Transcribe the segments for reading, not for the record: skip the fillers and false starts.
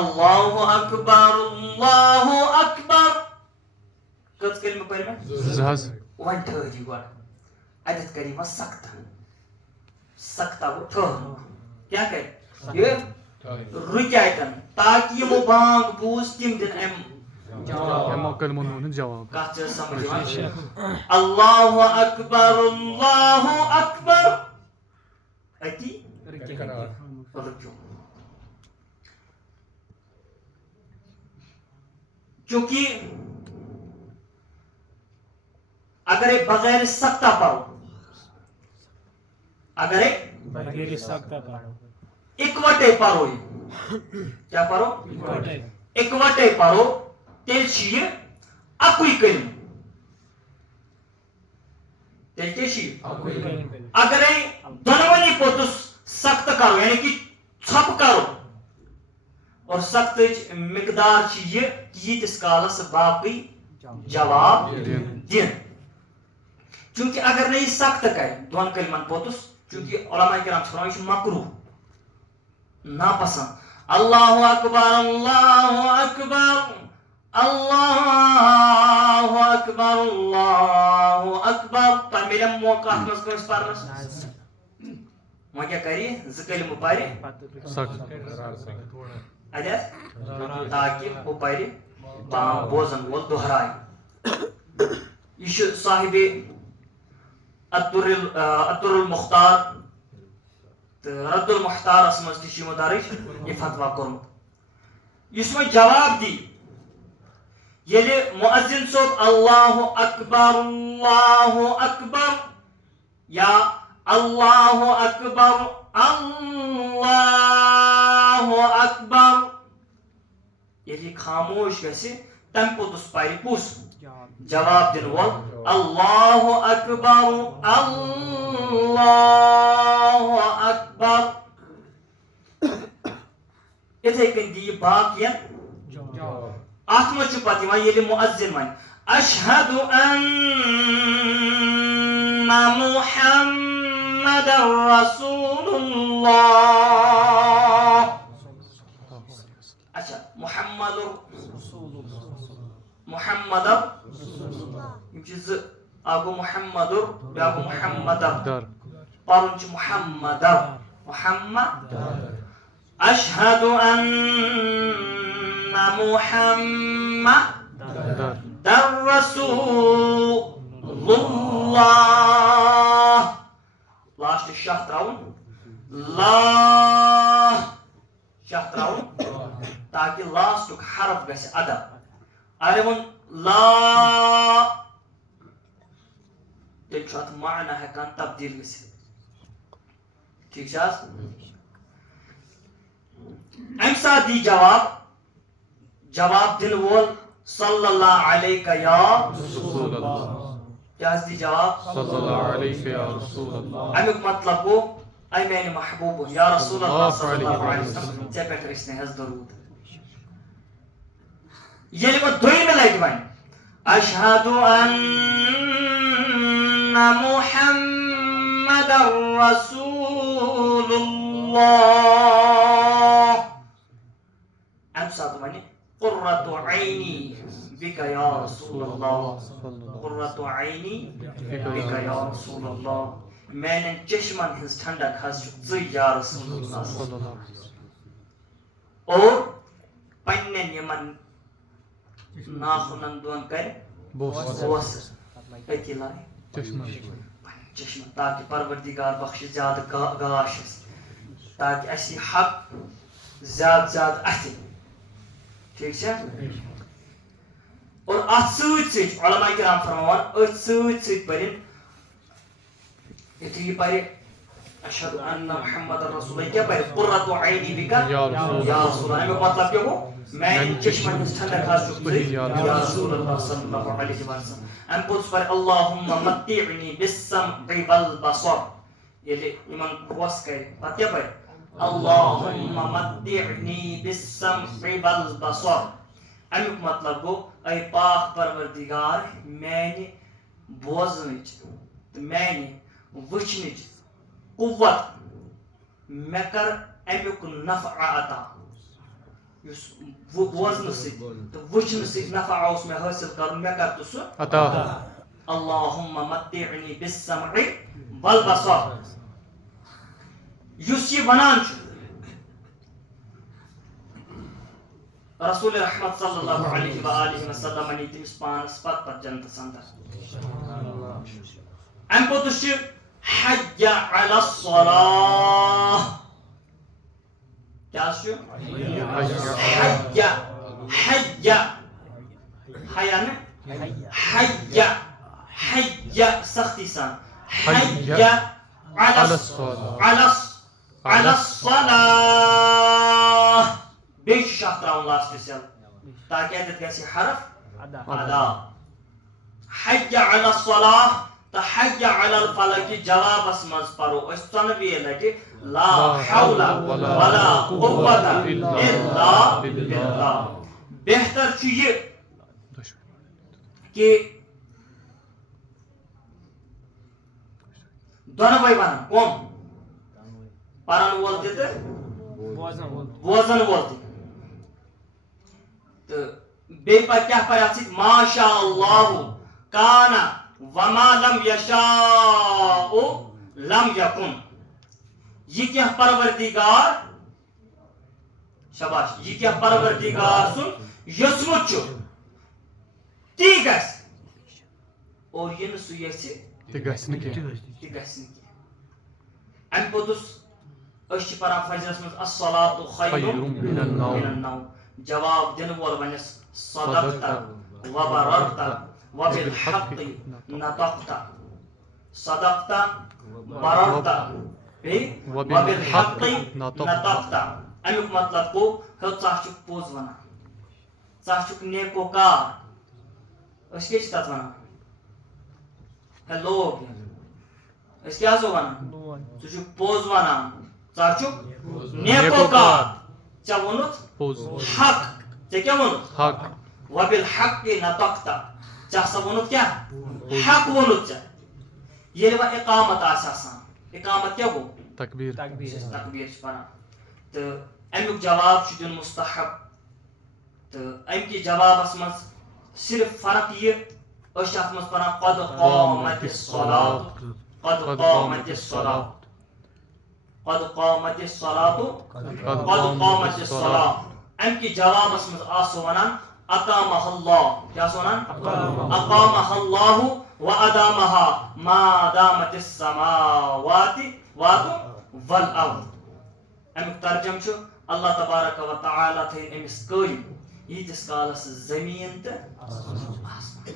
اللہ اکبر اللہ اکبر کٔژ کلمہٕ پٔرۍ مےٚ وۄنۍ ٹھٔہرِو گۄڈٕ اَتٮ۪تھ کَرِ یِوان سختہ سختہ گوٚو ٹھٔہرُن کیٛاہ کَرِ یہِ رُکہِ اَتٮ۪ن تاکہِ یِمو بانگ بوٗز تِم دِن اَمہِ کَتھ چھِ سمجھ یِوان اللہ اکبر أتی رُکِو چونکہ اگرے بغیر سختہ پڑھو اگرے اکوٹے پڑھو کیا پڑھو اکوٹے پڑھو تیل چھ یہ اکوئی کلمہ تیل کیا چھ اگرے دونونی پوتس سخت کرو یعنی کہ ژھپ کرو اور سخت مقدار چھ یہ کہ ییتس کالس باقی جواب دن چونکہ اگر نہیں سخت کرے دون کلمن پوتس چونکہ علماء کرام چھوڑا یہ مکروہ ناپسند اللہ اکبر اللہ اکبر اللہ اکبر اللہ اکبر تہ ملے موقع اتھ مز کٲنٛسہِ پرنس وۄنۍ کیٛاہ کرِ زٕ کلمہٕ پرِ ادھر تاکہ وہ پرِ بوزن وول دہرائے یہ چھُ صاحب الدر المختار رد المختارس مز تہ چھُ درج یہ فتوا کوٚرمُت یُس وۄنۍ جواب دی ییٚلہِ مؤذن صٲب اللہ اکبر یا اللہ اکبر اللہ اکبر ییٚلہِ خاموش گژھِ تمہِ پوٚتُس پرِ کُس جواب دِنہٕ وول اللہ اکبر اللہ اکبر اِتھے کٔنۍ دی باقین اتھ منٛز چھُ پتہٕ یِوان ییٚلہِ مؤذن وَنہِ اشہد ان محمد رسول اللہ اچھا محمد یم چھِ زٕ اکھ گوٚو محمد بیٛاکھ گوٚو محمد پرُن چھُ محمد محمد اشہد ان محمد رسول اللہ لاسٹ شاہ تراؤن لا شاہ تراؤن تاکہ لاسٹُک حرف گژھِ ادا اگر وۄنۍ لا تیٚلہِ چھُ اتھ معنی ہٮ۪کان تبدیل گٔژھِتھ ٹھیٖک چھِ حظ امہِ ساتہٕ دی جواب دِنہٕ وول صلی اللہ علیہ یا کیٛاہ حظ دی جواب امیُک مطلب گوٚو اے میانہِ محبوٗب یا رسول اللہ صلی اللہ علیہ وسلم ژےٚ پٮ۪ٹھ ٲسۍ حظ درود ییٚلہِ وۄنۍ دوٚیمہِ لٹہِ وَنہِ اشہد ان محمد رسول اللہ امہِ ساتہٕ وَنہِ قرۃ عینی بک یا رسول اللہ قرۃ عینی بک یا رسول اللہ میانٮ۪ن چشمن ہٕنٛز ٹھنڈک حظ چھُ ژٕے یا رسول اللہ اور پننٮ۪ن یِمن ناخنن دۄن کرِ بوسہٕ أتی لایہِ چشمن تاکہ پروردگار بخشِ زیادٕ گاش اَسہِ تاکہ اَسہِ یی حق زیادٕ زیادٕ اَتھِ ٹھیٖک چھا اور اتھ سۭتۍ سۭتۍ علماء کرام فرماوان أتھۍ سۭتۍ سۭتۍ پٔرِن یُتھُے یہِ پرِ اشہد ان محمد رسول اللہ کیٛاہ پرِ قرۃ عینی بک یا رسول اللہ امیُک مطلب کیٛاہ گوٚو میانہِ چشمن ہٕنٛز ٹھنڈک حظ چھُکھ ژٕے یا رسول اللہ صلی اللہ علیہ وسلم امہِ پوٚتُس پرِ اللہم متعنی بالسمع والبصر ییٚلہِ یِمن بوس کرِ پتہٕ کیٛاہ پرِ اللہم متعنی بالسمع والبصر امیُک مطلب گوٚو اے پاک پروردگار میانہِ بوزنٕچ تہٕ میانہِ وٕچھنٕچ قوت مےٚ کر امیُک نفع عطا یُس بوزنہٕ سۭتۍ تہٕ وٕچھنہٕ سۭتۍ نفع اوس مےٚ حٲصِل کَرُن مےٚ کر تہٕ سُہ عطا اللہُمَّ مَتِّعنی بِالسَّمْعِ وَالْبَصَرِ. یُس یہِ وَنان چھُ رسول رحمت صلی اللہ علیہ وآلہ وسلم نی تٔمِس پانَس پتہٕ جنتَس اندر. اَمہِ پوٚتُس چھِ حَیَّ عَلَى الصَّلَاةِ. کیٛاہ چھُ حَیَّ حَیَّ حیا نہٕ حَیَّ سختی سان حَیَّ عَلَى الصَّلَاةِ. بیٚیہِ چھُ شاہ تراوُن لاسٹَس یَلہٕ تاکہِ اَتٮ۪تھ گژھِ حرف ادا. حَیَّ عَلَى الصَّلَاةِ تہٕ حَیَّ عَلَى الْفَلَحِ جوابس منٛز پَرو أسۍ ژۄنوٕے لَٹہِ لا حول ولا قوة إلا بالله. بہتر چھُ یہِ کہ دۄنوَے وَنان کۄم پَرن وول تہِ تہٕ بوزن وول تہِ. تہٕ بیٚیہِ پَتہٕ کیٛاہ پَرِ اَتھ سۭتۍ ماشا اللہُ کانَ وما لم یشاء لم یکُن. یہِ کیٛاہ پروردِگار شاباش یہِ کیٛاہ پروردِگار سُنٛد یوٚژمُت چھُ تی گژھِ اور یہِ نہٕ سُہ یژھِ تہِ گژھِ نہٕ کینٛہہ. تہِ گژھِ نہٕ کینٛہہ. اَمہِ پوٚتُس أسۍ چھِ پَران فجرس منٛز الصلاۃُ خیرٌ مِنَ النوم. جواب دِنہٕ وول وَنٮ۪س صدقت وبررت وبالحق نطقت. صدقت بررت بیٚیہِ وبالحق نطقت. اَمیُک مطلب گوٚو ہیو ژٕ چھُکھ پوٚز وَنان ژٕ چھُکھ نیکوکار. أسۍ کیٛاہ چھِ تَتھ وَنان ہیلو أسۍ کیٛاہ حظ وَنان ژٕ چھُکھ پوٚز وَنان ژٕ چھُکھ نیکوکار. ژےٚ ووٚنُتھ حق ژےٚ کیٛاہ ووٚنُتھ حق وبالحق نطقت. ژےٚ ہسا ووٚنُتھ کیٛاہ حق ووٚنُتھ ژےٚ. ییٚلہِ وۄنۍ اِقامت آسہِ آسان اِقامت کیٛاہ گوٚو تکبیٖر تکبیٖر چھِ پَران تہٕ اَمیُک جواب چھُ دیُن مُستحب. تہٕ اَمہِ کہِ جوابس منٛز صرف فرق یہِ أسۍ چھِ اَتھ منٛز پَران قد قامت الصلاۃ قد قامت الصلاۃ قد قامت الصلاۃ قد قامت الصلاۃ. اَمہِ کہِ جوابس منٛز آسو وَنان اقامہ اللہ. کیٛاہ آسو وَنان اقامہ اللہ وادامہا ما دامت السماوات والارض. اَمیُک ترجم چھُ اللہ تبارک و تعالیٰ تھٲیِن أمِس قٲیِم ییٖتِس کالس زٔمیٖن تہٕ آسمان.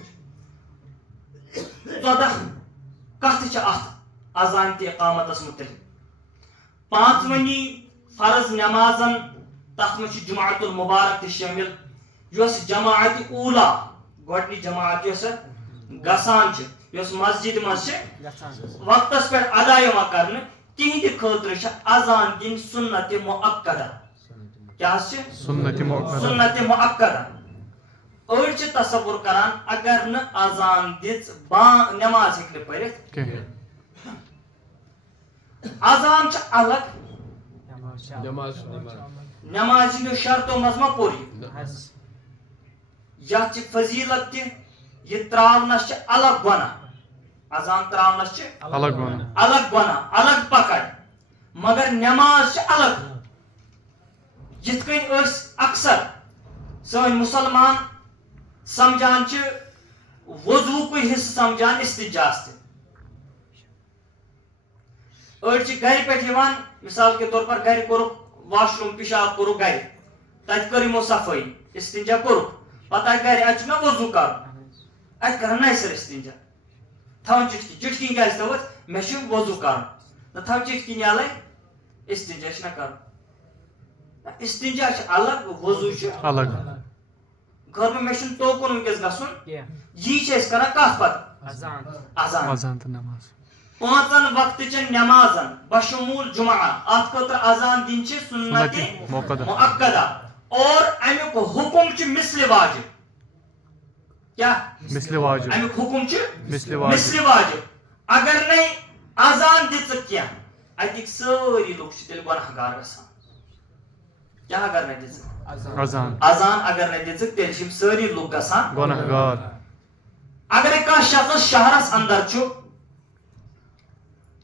14 کَتھٕ چھِ اَتھ اذان تہِ اقامتس مُتعلق. 5وٕنی فرض نٮ۪مازن تَتھ منٛز چھُ جُمعۃ المُبارک تہِ شٲمِل یۄس جماعتِ اوٗلا گۄڈنِچ جماعت یۄس گژھان چھِ یۄس مسجد منٛز چھِ وقتس پٮ۪ٹھ ادا یِوان کرنہٕ تِہنٛدِ خٲطرٕ چھِ اذان دِنۍ سُنتِ مُعقدہ. کیٛاہ حظ چھِ سُنتِ مُعقدہ. أڑۍ چھِ تصور کران اگر نہٕ اذان دِژ نٮ۪ماز ہیٚکہِ نہٕ پٔرِتھ. اذان چھِ الگ نٮ۪مازِ ہٕنٛدیو شرطو منٛز ما پوٚر یہِ. یتھ چھِ فضیٖلت تہِ یہِ تراونس چھِ الگ گۄناہ. اذان تراونس چھِ الگ گۄناہ الگ پکڑ مگر نٮ۪ماز چھِ الگ. یِتھ کٔنۍ أسۍ اکثر سٲنۍ مُسلمان سمجھان چھِ وضوٗکُے حصہٕ سمجھان استنجاس تہِ. أڑۍ چھِ گرِ پٮ۪ٹھ یِوان مثال کے طور پر گرِ کوٚرُکھ واش روٗم پِشاب کوٚرُکھ گرِ تتہِ کٔر یِمو صفٲیی استنجا کوٚرُکھ پتہٕ آے گرِ اَتہِ چھُ مےٚ وضوٗ کرُن اَتہِ کرن نَیہِ سر استنجا تھاوُن چُٹکی کیٛازِ تھٲوٕتھ مےٚ چھُ وضوٗ کرُن تہٕ تھاو چِٹکِنۍ یَلَے استنجا چھُ مےٚ کرُن. استنجا چھُ الگ وضوٗ چھُ الگ. خٲر مےٚ چھُنہٕ توکُن وٕنکیٚس گژھُن یی چھِ أسۍ کران کتھ پتہٕ اذان تہٕ نٮ۪ماز. 5 وقتٕچٮ۪ن نٮ۪مازن بشموٗل جُمعہ اتھ خٲطرٕ اذان دِنۍ چھِ سُنتِ مُعقدہ اور امیُک حُکم چھُ مِثلِ واجب. کیٛاہ امیُک حُکم چھُ مِثلِ واجب. اگر نَے اذان دِژٕکھ کینٛہہ اتِکۍ سٲری لُکھ چھِ تیٚلہِ گۄناہ گار گژھان. کیا اگر نہ دِژ اذان اذان اگر نہ دِژ تیٚلہِ چھِ یِم سٲری لُکھ گژھان گۄنہگار اگرے کانٛہہ شخص شہرس اندر چھُ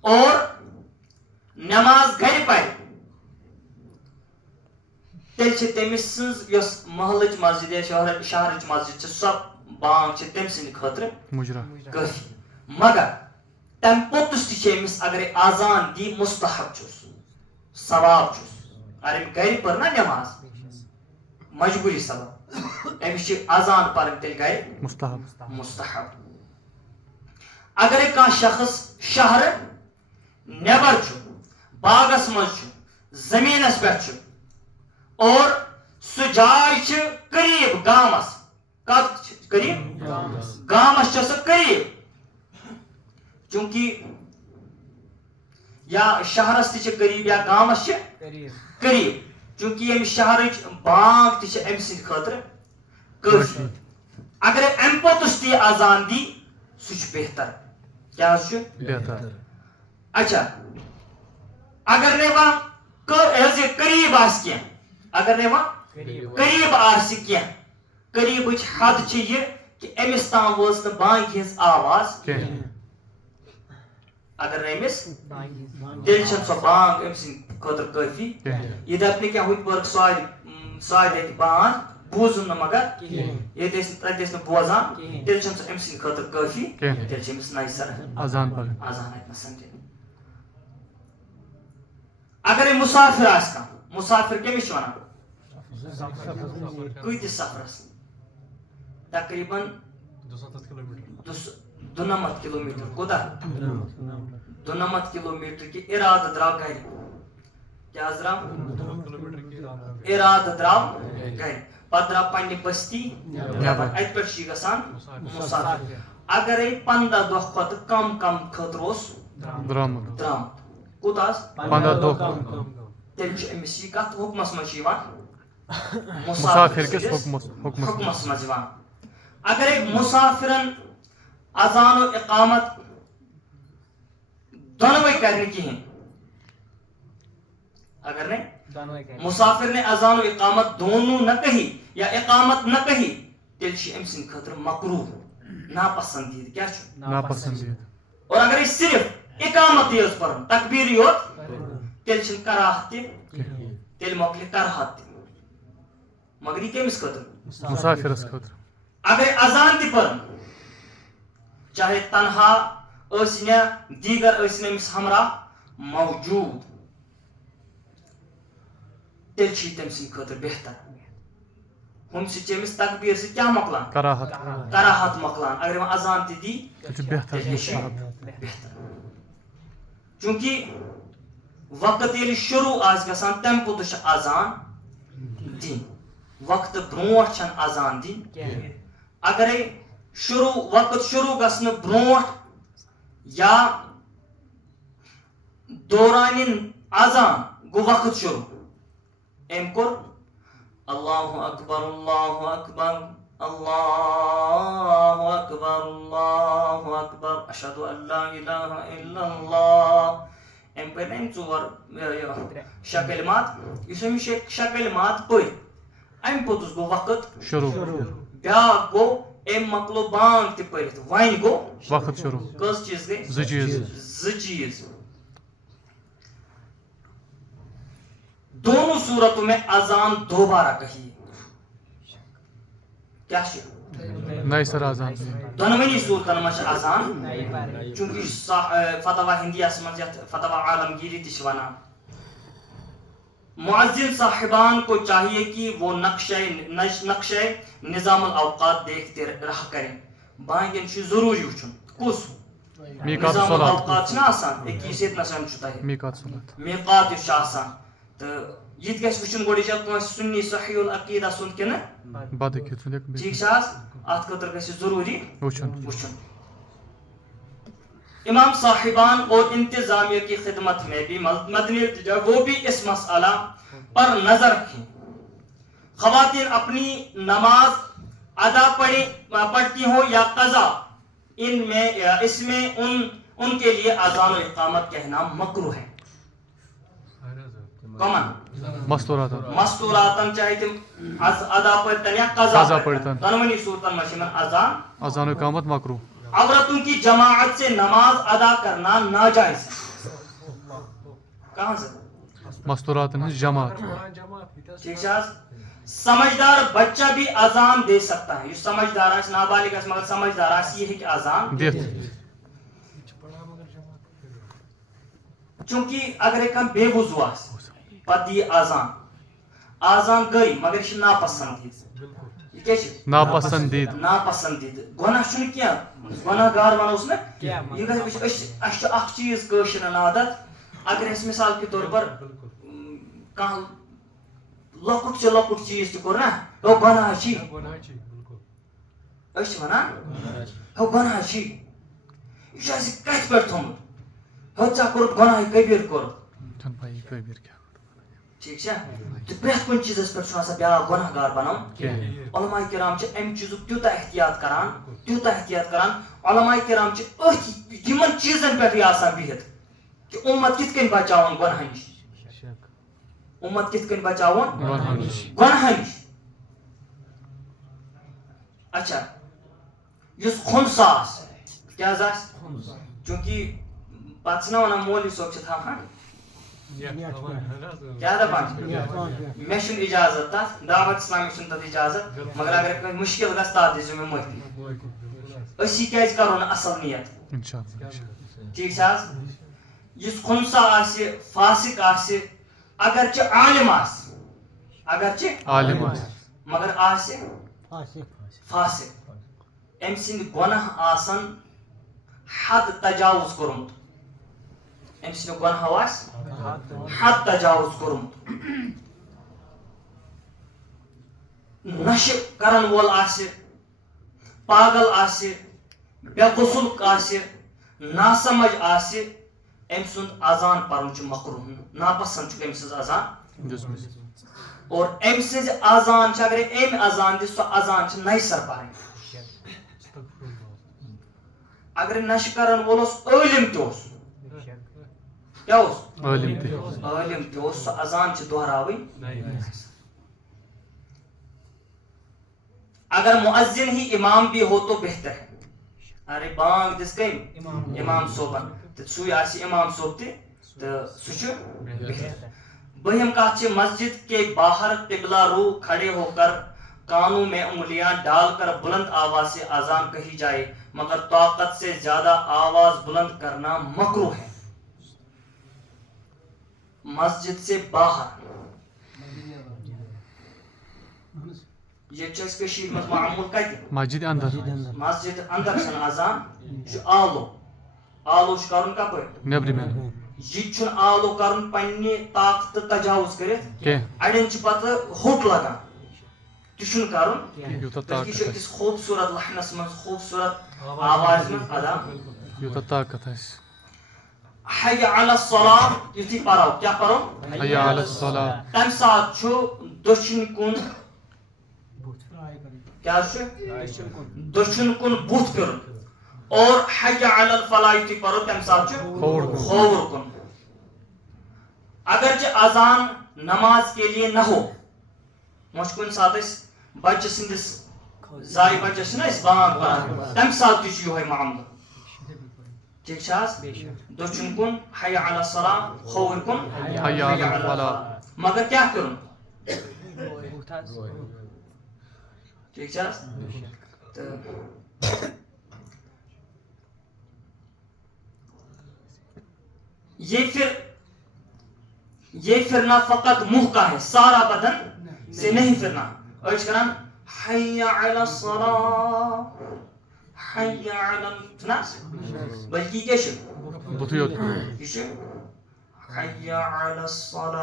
اور نماز گرِ پرِ تیٚلہِ چھِ تٔمِس سٕنٛز یۄس محلٕچ مسجد یا شہرٕچ مسجد چھِ سۄ بانگ چھِ تٔمۍ سٕنٛدِ خٲطرٕ مجرا کٲفی مگر تمہِ پوٚتُس تہِ چھِ أمِس اگرے آزان دی مستحب چھُس ثواب چھُس اگر أمۍ گرِ پٔر نا نٮ۪ماز مجبوٗری سبب أمِس چھِ آزان پرٕنۍ تیٚلہِ گرِ مستحب مستحب اگرے کانٛہہ شخص شہرٕ نٮ۪بر چھُ باغس منٛز چھُ زٔمیٖنس پٮ۪ٹھ چھُ اور سُہ جاے چھِ قریٖب گامس کتھ چھِ قریٖب گامس چھِ سۄ قریٖب چوٗنٛکہِ یا شہرس تہِ چھِ قریٖب یا گامس چھِ قریٖب چوٗنٛکہِ ییٚمہِ شہرٕچ بانگ تہِ چھِ أمۍ سٕنٛدِ خٲطرٕ کٲفی اگرے امہِ پوٚتُس تہِ یہِ اذان دی سُہ چھُ بہتر کیٛاہ حظ چھُ بہتر اچھا اگر نے وۄنۍ یہِ قریٖب آسہِ کینٛہہ اگر نے وۄنۍ قریٖب آسہِ کینٛہہ قریٖبٕچ حد چھِ یہِ کہِ أمِس تام وٲژ نہٕ بانگہِ ہِنٛز آواز کینٛہہ اگر نہٕ أمِس تیٚلہِ چھنہٕ سۄ بانگ أمۍ سٕنٛدِ خٲطرٕ کٲفی یہِ دپہِ نہٕ کینٛہہ ہُتہِ پٲٹھۍ سوادِ اَتہِ بانگ بوٗزُن نہٕ مگر ییٚتہِ ٲسۍ تتہِ ٲسۍ نہٕ بوزان تیٚلہِ چھنہٕ سۄ أمۍ سٕنٛدِ خٲطرٕ کٲفی تیٚلہِ چھِ أمِس نَیہِ سر اذان پرٕنۍ آزان اَتنَس دِنۍ اگرے مُسافِر آسہِ کانٛہہ مُسافِر کٔمِس چھِ وَنان کۭتِس سفرس تقریٖباً 297 کِلوٗمیٖٹر کوٗتاہ 297 کِلوٗمیٖٹر کہِ اِرادٕ درٛاو گرِ کیٛاہ حظ درٛاو اِرادٕ درٛاو گرِ پتہٕ درٛاو پننہِ بستی نٮ۪بر اتہِ پٮ۪ٹھ چھُ یہِ گژھان مُسافِر اگرے 15 دۄہ کھۄتہٕ کم خٲطرٕ اوس درٛامُت کوٗتاہ حظ 15 دۄہ تیٚلہِ چھُ أمِس یہِ کتھ حُکمس منٛز چھُ یِوان مُسافِر کِس حُکمس منٛز یِوان اگرے مُسافِرن اذان و اقامت دۄنوے کرِ نہٕ کِہینۍ اگر نے مُسافِر نے اذان و اقامت دونوں نہ کہی یا اقامت نہ کہی تیٚلہِ چھُ أمۍ سٕنٛدِ خٲطرٕ مکروٗہ ناپسنٛدیٖدٕ کیٛاہ چھُ ناپسنٛدیٖدٕ اور اگرے صرف اقامتٕے یٲژ پرُن تقبیٖرٕے یوت تیٚلہِ چھُنہٕ کراہت تہِ تیٚلہِ مۄکلہِ کراہت تہِ مگر یہِ کٔمِس خٲطرٕ مُسافِرس خٲطرٕ اگرے اذان تہِ پرُن چاہے تنہا ٲسِنۍ یا دیٖگر ٲسِنۍ أمِس ہمراہ موجوٗد تیٚلہِ چھُ یہِ تٔمۍ سٕنٛدِ خٲطرٕ بہتر ہُمہِ سۭتۍ چھِ أمِس تقبیٖر سۭتۍ کیٛاہ مۄکلان کراہت مۄکلان اگر وۄنۍ اذان تہِ دی تیٚلہِ چھُ بہتر چوٗنٛکہِ وقت ییٚلہِ شروٗع آسہِ گژھان تمہِ پوٚتُس چھِ اذان دِنۍ وقتہٕ برونٛٹھ چھنہٕ اذان دِنۍ اگرے وقت شروٗع گژھنہٕ برونٛٹھ یا دورانہِ اذان گوٚو وقت شروٗع أمۍ کوٚر اللہ اکبر اللہ اکبر اللہ اکبر اللہ اکبر اشہدُ ان لا الہ الا اللہ أمۍ پٔرۍ نہ أمۍ 4 6 کلمات یُس أمِس 6 کلمات پٔرۍ امہِ پوٚتُس گوٚو وقت شروٗع بیٛاکھ گوٚو أمۍ مۄکلو بانگ تہِ پٔرِتھ وۄنۍ گوٚو وقت شروٗع کٔژ چیٖز گٔے 2 چیٖز 2 چیٖز دونوں صورتوں میں اذان دوبارہ کہی کیا چھُ نَیہِ سر اذان دۄنوٕنی صوٗرتن منٛز چھِ اذان چوٗنٛکہِ فتوا ہندیَس منٛز یتھ فتوا عالمگیری تہِ چھِ ونان مؤذن صاحبان کو چاہیے کہ وہ نقشہ نظام الاوقات دیکھتے رہا کریں بانگن چھُ ضروٗری وٕچھُن کُس نظام الاوقات چھُنہ آسان أکِس ییٚتنس چھُ تۄہہِ میقات یُس چھُ آسان تہٕ یہِ تہِ گژھِ وٕچھُن گۄڈٕ یہِ چھا کٲنٛسہِ سُنی صحیح العقیدہ سُنٛد کِنہٕ ٹھیٖک چھا حظ اتھ خٲطرٕ گژھِ ضروٗری وٕچھُن امام صاحبان اور انتظامیہ کی خدمت میں بھی مدنی ارتجاع وہ بھی اس مسئلہ پر نظر رکھیں خواتین اپنی نماز ادا پڑھتی ہوں یا قضا اس میں ان کے لیے اذان و اقامت کہنا مکروہ ہے کمن مستورات مستوراتن چاہے تم ادا پڑھتن یا قضا قضا پڑھتن پڑھتن دونونی صورتن میں شمن اذان اذان و اقامت مکروہ عورتوں کی جماعت سے نماز ادا کرنا ناجائز ہے کہاں سے مستورات جماعت ٹھیک ہے سمجھدار بچہ بھی اذان دے سکتا ہے یہ سمجھدار ہے نابالغ ہے مگر سمجھدار ہے یہ ہے کہ اذان دیت چونکہ اگر ایک بے وضو پتہ یہ اذان گئی مگر یہ ناپسندید یہ کیا ناپسندید ناپسندید گناہ چھُنہٕ کینٛہہ گناہ گار ونوس نا یہ گژھِ اَسہِ چھُ اکھ چیٖز کٲشرٮ۪ن عادت اگر أسۍ مثال کے طور پر کانٛہہ لۄکُٹ سے لۄکُٹ چیٖز تہِ کوٚر نا ہو گۄناہ چھی أسۍ چھِ ونان ہو گۄناہ چھی یہِ چھُ اَسہِ کتھِ پٮ۪ٹھ تھوٚمُت ہو ژےٚ کوٚرُتھ گۄناہ کبیٖر کوٚرُتھ چھنہٕ پایی کبیٖر کیٛاہ ٹھیک چھا تہٕ پرٛٮ۪تھ کُنہِ چیٖزس پٮ۪ٹھ چھُنہٕ آسان بیٛاکھ گۄناہ گار بناوُن کیٚنٛہہ علماء کرام چھِ امہِ چیٖزُک تیوٗتاہ احتیاط کران علماء کرام چھِ أتھۍ یِمن چیٖزن پٮ۪ٹھٕے آسان بِہِتھ کہ اُمت کِتھ کٔنۍ بچاوُن گۄناہ نِش اُمت کِتھ کٔنۍ بچاوُن گۄناہ نِش اچھا یُس خُنسہٕ آسہِ کیٛاہ حظ آسہِ چوٗنٛکہِ پتہٕ چھِنا ونان مولوی صٲب چھِ تھاوان کیٛاہ دپان مےٚ چھُنہٕ اِجازت تتھ دعوت اسلامی چھُنہٕ تتھ اِجازت مگر اگر کٲنٛسہِ مُشکل گژھِ تتھ دِیٖزیو مےٚ معٲفی أسی کیٛازِ کرو نہٕ اصل نیت انشاءاللہ ٹھیک چھا حظ یُس خُنسہٕ آسہِ فاسق آسہِ اگرچہِ عالم آسہِ عالم آسہِ مگر آسہِ فاسق أمۍ سٕنٛدۍ گۄناہ آسن حد تجاوُز کوٚرمُت أمۍ سٕنٛدیو گۄناہو آسہِ حد تجاوُز کوٚرمُت نشہٕ کرن وول آسہِ پاگل آسہِ بے غسل آسہِ ناسمجھ آسہِ أمۍ سُنٛد اذان پرُن چھُ مکروہ ناپسند چھُ أمۍ سٕنٛز اذان اور أمۍ سٕنٛزِ اذان چھِ اگرے أمۍ اذان دِ سۄ اذان چھِ نَیہِ سر پرٕنۍ اگرے نشہٕ کرن وول اوس عٲلم تہِ اوس کیٛاہ اوس عٲلم تہِ اوس سۄ اذان چھِ دۄہراوٕنۍ اگر مؤذن ہی امام بھی ہو تو بہتر ہے ارے بانگ دِژ کٔمۍ امام صٲبن تہٕ سُے آسہِ امام صٲب تہِ تہٕ سُہ چھُ بہتر بہم کتھ چھِ مسجد کے باہر قبلہ رو کھڑے ہو کر کانوں میں انگلیاں ڈال کر بلند آواز سے اذان کہی جائے مگر طاقت سے زیادہ آواز بلند کرنا مکروہ ہے مسجد سے باہر یہ کشیر مز معمول کتہِ مسجد اندر مسجد اندر چھنہٕ اذان یہِ چھُ آلو چھُ کرُن کپٲرۍ نیبرِم یہِ چھُنہٕ آلو کرُن پننہِ طاقتہٕ تجاوُز کٔرِتھ اڑٮ۪ن چھُ پتہٕ ہوٚٹ لگان تہِ چھُنہٕ کرُن بلکہِ یہِ چھُ أکِس خوٗبصوٗرت لحنس منٛز خوٗبصوٗرت آوازِ منٛز ادا یوٗتاہ طاقت آسہِ حی علی الصلاۃ یُتھُے پرو کیٛاہ پرو حی علی الصلاۃ تمہِ ساتہٕ چھُ دٔچھُن کُن کیٛاہ چھُ دٔچھُن کُن بُتھ پھِرُن اور حی علی الفلاح یُتھُے پرو تمہِ ساتہٕ چھُ کھووُر کُن اگرچہ اذان نماز کے لیے نہ ہو وۄنۍ چھُ کُنہِ ساتہٕ أسۍ بچہِ سٕنٛدِس زایہِ بچس چھِنہ أسۍ بانگ پران تمہِ ساتہٕ تہِ چھُ یِہوے معاملہٕ ٹھیک چھا حظ دٔچھُن کُن حی علی الصلاۃ کھووُر کُن حی علی الفلاح مگر کیٛاہ کرُن ٹھیک چھا حظ تہٕ یہ پھرنا فقط منہ کا ہے سارا بدن سے نہیں پھرنا أڑۍ چھِ کران حی علی الصلاۃ حی علی چھُنہ بلکہِ یہِ کیٛاہ چھُ بُتھٕے یوت یہِ چھُ حی علی الصلاۃ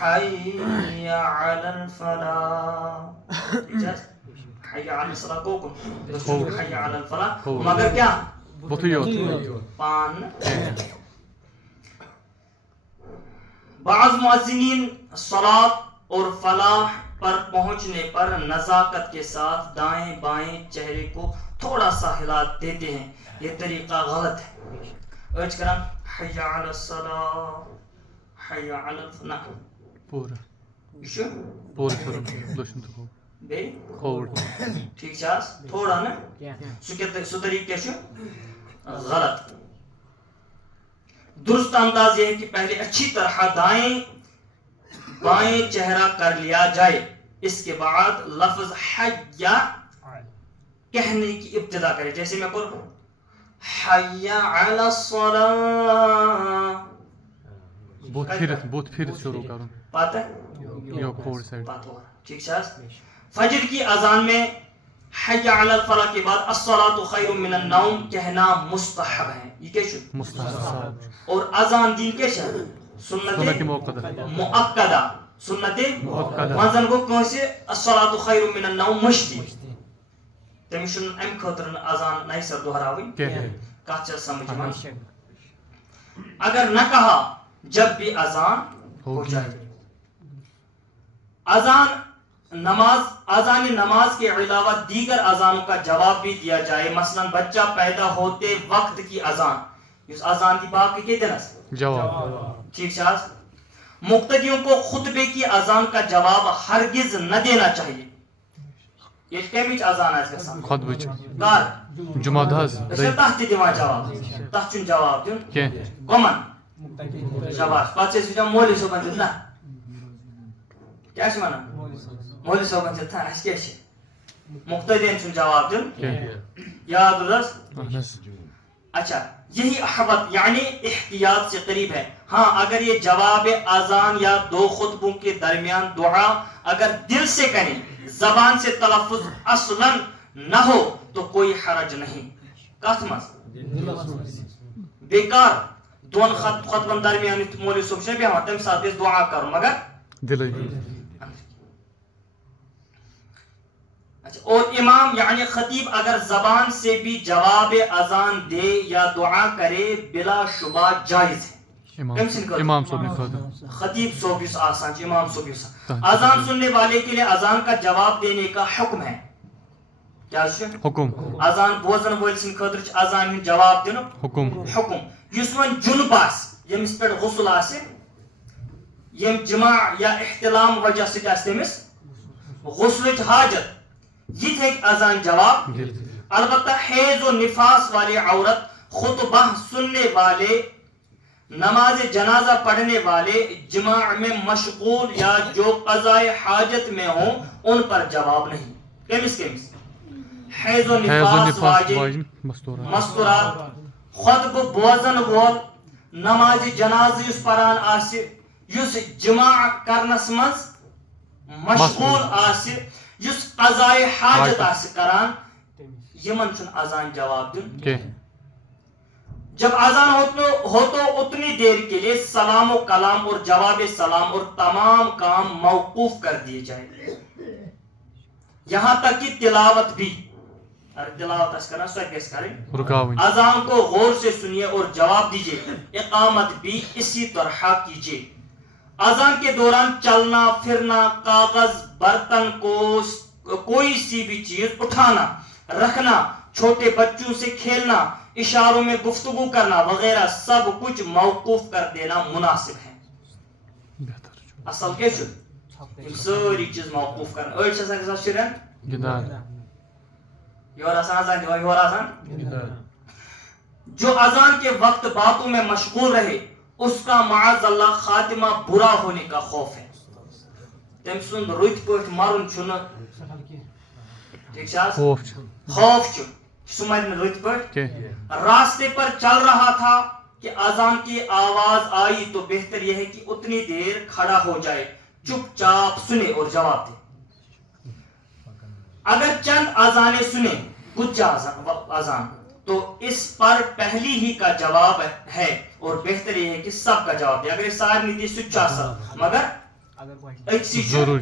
حی علی الفلاح حی علی الصلاۃ کوکُن حی علی الفلاح مگر کیا بُتھٕے یوت پان بعض مؤذنین صلاۃ اور فلاح پر پہنچنے پر نزاکت کے ساتھ دائیں بائیں چہرے کو تھوڑا سا ہلا دیتے ہیں یہ طریقہ غلط ہے أڑۍ چھِ کران حی علی الصلاة حی علی الفلاح. پورٕ یہ چھُ پورٕ کَرُن دٔچھُن تہٕ کھووُر. بیٚیہِ کھووُر ٹھیک چھا تھوڑا نا سُہ طریقہ کیا چھُ غلط. درست انداز یہ ہے کہ پہلے اچھی طرح دائیں بائیں چہرہ کر لیا جائے, اس کے بعد لفظ حیا کہنے کی ابتدا کرے. جیسے میں کروں حی علی الصلاة, بُتھ پھِرِتھ شروع کَرُن. پتہ ہے یو کھووُر سایڈ. بات ہو رہا ٹھیک ہے. فجر کی اذان میں حی علی الفلاح کے بعد الصلاۃ خیر من النوم کہنا مستحب ہے. یہ کیا چھُ مستحب. اور اذان دین کیا چھِ سُنت سنت مؤکدہ. مؤکدہ. سنت مؤکدہ. منزن گو کٲنٛسہِ الصلاۃ خیر من النوم مٔشتی تٔمِس چھُنہٕ اَمہِ خٲطرٕ نہٕ اذان نَیہِ سر دۄہراوٕنۍ کیٚنٛہہ. کتھ چھِ سمجھ یِوان. اگر نہ کہا جب بھی اذان ہو جائے. اذان نماز کے علاوہ دیگر اذانوں کا جواب بھی دیا جائے. مثلا بچہ پیدا ہوتے وقت کی اذان اس اذان دی باقی کے دنس جواب. ٹھیک ہے. مقتدیوں کو خطبے کی اذان کا جواب ہرگز نہ دینا چاہیے. یہ کمچ اذان آسہِ گژھان خطبٕچ. کر جمعہ دۄہ حظ. أسۍ چھِ تتھ تہِ دِوان جواب تتھ چھُنہٕ جواب دیُن کیٚنٛہہ. کمن شاباش. پتہٕ چھِ أسۍ وٕچھان مولوی صٲبن دیُت نہ کیٛاہ چھِ وَنان مولوی صٲبن دیُت نہ اَسہِ کیٛاہ چھِ مقتدین چھُنہٕ جواب دیُن کیٚنٛہہ. یاد روٗز حظ. اہن حظ. اچھا یہی احوط یعنی احتیاط سے قریب ہے. ہاں اگر یہ جواب اذان یا دو خطبوں کے درمیان دعا اگر دل سے کریں زبان سے تلفظ اصلا نہ ہو تو کوئی حرج نہیں. کتھ منٛز بیکار دون خطبن درمیان مولوی صٲب چھُنہ بیٚہوان تمہِ ساتہٕ گژھِ دعا کرُن مگر دِلٕے. اچھا. اور امام یعنی خطیب اگر زبان سے بھی جواب اذان دے یا دعا کرے بلا شبہ جائز ہے. امام صٲبنہِ خٲطرٕ. خطیب صوب یُس آسان چھُ امام صوب یُس اذان سننے والے کے لیے اذان کا جواب دینے کا حکم ہے. کیا چھُ حُکُم. اذان بوزن وٲلۍ سٕنٛدِ خٲطرٕ چھُ اذان ہُنٛد جواب دِنُک حُکُم. حکم. یُس وۄنۍ جُنب آسہِ ییٚمِس پٮ۪ٹھ غسل آسہِ ییٚمہِ جمع یا احتلام وجہ سۭتۍ آسہِ تٔمِس غسلٕچ حاجت یہ تھے اذان جواب. البتہ حیض و نفاس والی عورت خطبہ سننے والے نماز جنازہ پڑھنے والے جماع میں مشغول یا جو قضاء حاجت میں ہوں ان پر جواب نہیں. کمس حیض و نفاس واجب مستورات خطبہ بوزن وول نماز جنازہ یس پران آسہِ یس جماع کرنس منز مشغول آسہِ یس قضاء حاجت آسہِ کران یمن چھُنہٕ اذان جواب دیُن. جب اذان ہو تو اتنی دیر کے لیے سلام و کلام اور جواب سلام اور تمام کام موقوف کر دیے جائے یہاں تک کہ تلاوت بھی. اگر تلاوت اس کرنا سو کیس کریں. اذان کو غور سے سنیے اور جواب دیجیے. اقامت بھی اسی طرح کیجیے. اذان کے دوران چلنا پھرنا کاغذ برتن کو کوئی سی بھی چیز اٹھانا رکھنا چھوٹے بچوں سے کھیلنا اشاروں میں گفتگو کرنا وغیرہ سب کچھ موقوف کر دینا مناسب ہے. اصل کیا چھُ ساری چیز موقوف کرنا. أڑۍ چھِ آسان گژھان شُرٮ۪ن یور آسان اذان دِوان یور آسان. جو اذان کے وقت باتوں میں مشغول رہے اس کا معاذ اللہ خاتمہ برا ہونے کا خوف ہے. تٔمۍ سُنٛد رٕتۍ پٲٹھۍ مرُن چھُنہٕ ٹھیک چھا خوف چھُ سُہ مرِ نہٕ رٕتۍ پٲٹھۍ. راستے پر چل رہا تھا کہ اذان کی آواز آئی تو بہتر یہ ہے کہ اتنی دیر کھڑا ہو جائے چپ چاپ سنے اور جواب دے. اگر چند اذانیں سنے کچھ اذان تو اس پر پہلی ہی کا جواب ہے اور بہتر یہ ہے کہ سب کا جواب دے. اگر سارے دی سُہ چھُ آسان مگر أکسی چھُ أمۍ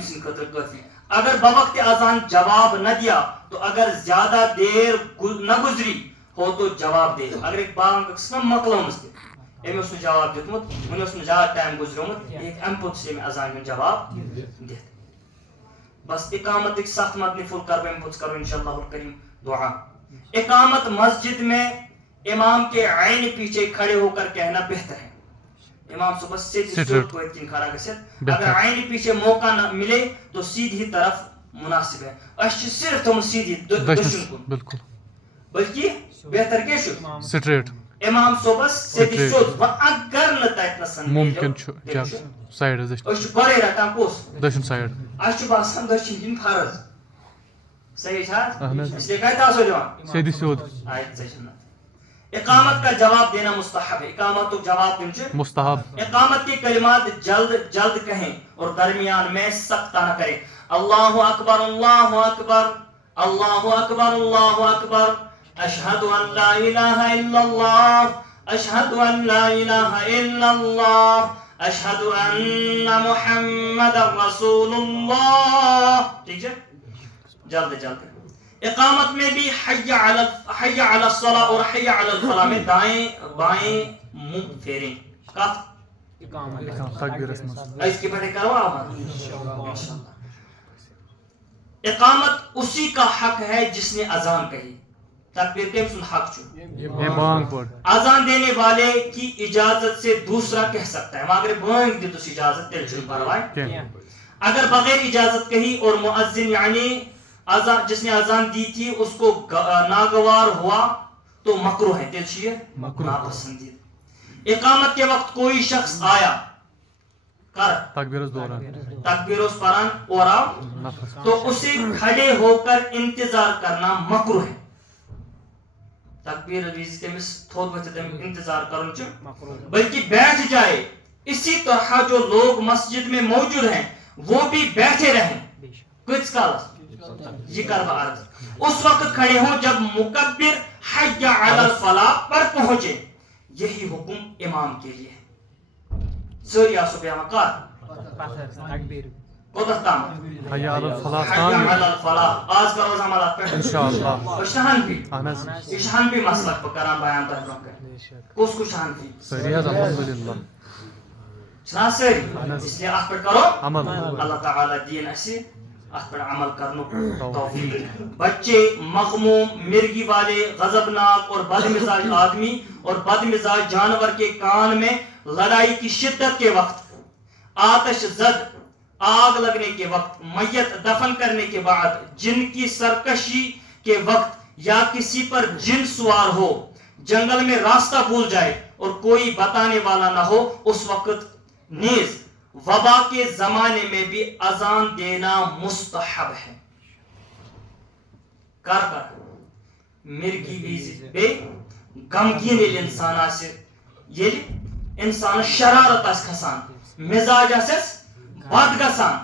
سٕنٛدِ خٲطرٕ کٲفی. اگر بوقت اذان جواب نہ دیا تو اگر زیادہ دیر نہ گزری ہو تو جواب دے. اگر ایک بانگ نا مکلٲمٕژ تہِ أمۍ اوس نہٕ جواب دیُتمُت وۄنۍ اوس نہٕ زیادٕ ٹایم گُزریومُت یہِ ہیٚکہِ اَمہِ پوٚتُس أمۍ اذان ہُنٛد جواب دِتھ. بس اقامتٕکۍ 7 مدنی پھول کر بہٕ اَمہِ پوٚتُس کرو انشاء اللہ الکریم دعا. اقامت مسجد میں امام کے عین پیچھے کھڑے ہو کر کہنا بہتر ہے. امام صبح سیدھی سوٹ کو اتنی کھڑا گژھِتھ اگر عین پیچھے موقع نہ ملے تو سیدھی طرف مناسب ہے. اس چھِ صرف تھومُت سیدھی دٔچھُن کُن بالکل بلکہ بہتر کیٛاہ چھُ سٹریٹ امام صبحس سیدھی سیوٚد. وۄنۍ اگر نہٕ تتنَسن ممکن چھُ کیٛاہ سایڈ حظ أسۍ چھِ گۄڈے رٹان کُس دٔچھُن سایڈ اَسہِ چھُ باسان دٔچھِنۍ کِنۍ فرض صحیح چھا اہن حظ اس لیے کتہِ آسو دِوان سیدھی سیوٚد آیت ژٔجِنۍ. اقامت کا جواب دینا مستحب ہے. اقامتُک جواب دیُن چھُ مستحب اقامت کے کلمات جلد جلد کہیں اور درمیان میں سختہ نہ کریں. اللہ اکبر اللہ اکبر اللہ اکبر اللہ اکبر اشہد ان لا الہ الا اللہ اشہد ان لا الہ الا اللہ اشہد ان محمد رسول اللہ. ٹھیک ہے جلد جلد. اقامت میں بھی حی علی الصلاۃ اور حی علی الفلاح میں دائیں بائیں منہ پھیریں. کت تکبیرس منٛز اس کی پہلے کرو انشاءاللہ. اقامت اسی کا حق ہے جس نے اذان کہی. تکبیر کم سن حق چھو. یہ بانگ پڑ اذان دینے والے کی اجازت سے دوسرا کہہ سکتا ہے. اگر بانگ دی تو اجازت تیل چھو پرواہ. اگر بغیر اجازت کہی اور مؤذن یعنی جس نے اذان دی تھی اس کو ناگوار ہوا تو مکروہ ہے. تیل چھو یہ ناپسندیدہ. اقامت کے وقت کوئی شخص آیا کر تکبیرس دوران تکبیر اس پران اور آؤ تو اسے کھڑے ہو کر انتظار کرنا مکروہ ہے. تکبیر ویز تمس تھوڑ بچ تم انتظار کرن چھ بلکہ بیٹھ جائے. اسی طرح جو لوگ مسجد میں موجود ہیں وہ بھی بیٹھے رہیں. کچھ کالس یہ کروا عرض اس وقت کھڑے ہوں جب مکبر حی علی الفلاح پر پہنچے. یہی حکم امام کے لیے ہے. سوری آسو بیان کار قدر تام حی علی الفلاح حی علی الفلاح. آج کا روز عملات پہ انشاءاللہ اشتہان بھی اہن حظ اشتہان بھی مسلک پر کران بیان تر برونٛہہ کُس کُس شان بھی سٲری حظ الحمدللہ چھنا سٲری. اس لیے اتھ پہ کرو عمل. اللہ تعالیٰ دین اسہِ اتھ پر عمل کرنُک توفیق. بچے مغموم مرگی والے غضبناک اور بد مزاج آدمی اور بد مزاج جانور کے کان میں لڑائی کی شدت کے وقت آتش زد آگ لگنے کے وقت میت دفن کرنے کے بعد جن کی سرکشی کے وقت یا کسی پر جن سوار ہو جنگل میں راستہ بھول جائے اور کوئی بتانے والا نہ ہو اس وقت نیز وبا کے زمانے میں بھی اذان دینا مستحب ہے. کر مرگی ویز بے غمگین ییٚلہِ انسان آسہِ ییٚلہِ انسان شرارت آسہِ کھسان مزاج آسٮ۪س بد گژھان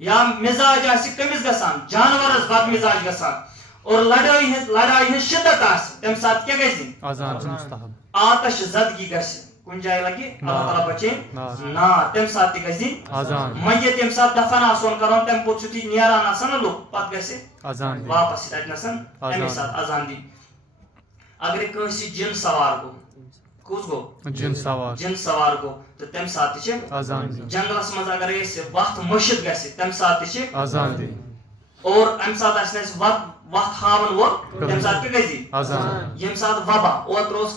یا مزاج آسہِ کٔمِس گژھان جانورس بد مزاج گژھان اور لڑٲے ہٕنٛز شدت آسہِ تمہِ ساتہٕ کیٛاہ گژھِ دِنۍ اذان چھُ مستحب. آتش زدگی گژھِ کُنہِ جایہِ لگہِ اللہ تعالیٰ بچٲیِن نار تمہِ ساتہٕ تہِ گژھِ دِنۍ اذان. میت ییٚمہِ ساتہٕ دفن آسون کران تمہِ پوٚت چھُ تُہۍ نیران آسان نا لُکھ پتہٕ گژھِ اذان واپس تتنَسن تمے ساتہٕ اذان دِنۍ. اگرے کٲنٛسہِ جِن سوار گوٚو کُس گوٚو جن سوار جِن سوار گوٚو تہٕ تمہِ ساتہٕ تہِ چھِ اذان جنگلس منٛز اگر أسۍ وتھ مٔشِد گژھِ تمہِ ساتہٕ تہِ چھِ اذان دی اور امہِ ساتہٕ آسہِ نہٕ اَسہِ وتھ ہاوان وول تمہِ ساتہٕ کیٛاہ گژھِ دِنۍ اذان. ییٚمہِ ساتہٕ وبا اوترٕ اوس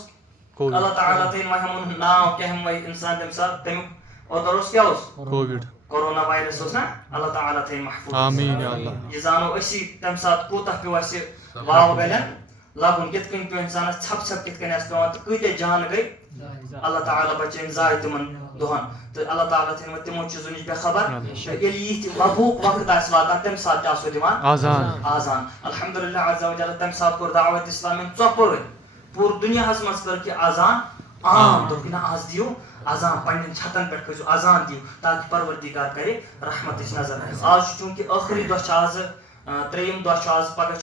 اللہ تعالیٰ تھٲیِن وۄنۍ ہُمن ناو کیٛاہ ہٮ۪مو انسان تمہِ ساتہٕ تمیُک اوترٕ اوس کیٛاہ اوس کووِڈ کورونا وایرس اوس نا اللہ تعالیٰ تھٲیِن محفوٗظ. آمیٖن یا اللہ. یہِ زانو أسی تمہِ ساتہٕ کوٗتاہ پیوٚو اَسہِ واو گلٮ۪ن لگُن کِتھ کٔنۍ پیوٚو اِنسانس ژھپ ژھپ کِتھ کٔنۍ آسہِ پیوان تہٕ کۭتیاہ جان گٔے اللہ تعالیٰ بچٲیِن زایہِ تِمن دۄہن تہٕ اللہ تعالیٰ تھٲیِن وۄنۍ تِمو چیٖزو نِش بے خبر. ییٚلہِ یِتھۍ وبہُک وقت آسہِ واتان تمہِ ساتہٕ تہِ آسو دِوان آزان. الحمدللہ عز وجل تمہِ ساتہٕ کوٚر دعوت اسلامین ژۄپٲرۍ پوٗرٕ دُنیاہس منٛز کٔر کہِ اذان عام. دوٚپ نہ آز دِیِو اذان پننٮ۪ن چھتن پٮ۪ٹھ کھٔسِو اذان دِیِو تاکہِ پروردِگار کرِ رحمتٕچ نظر. آز چھُ چوٗنکہِ ٲخری دۄہ چھِ آز ترٛیٚیِم دۄہ چھُ آز پگہہ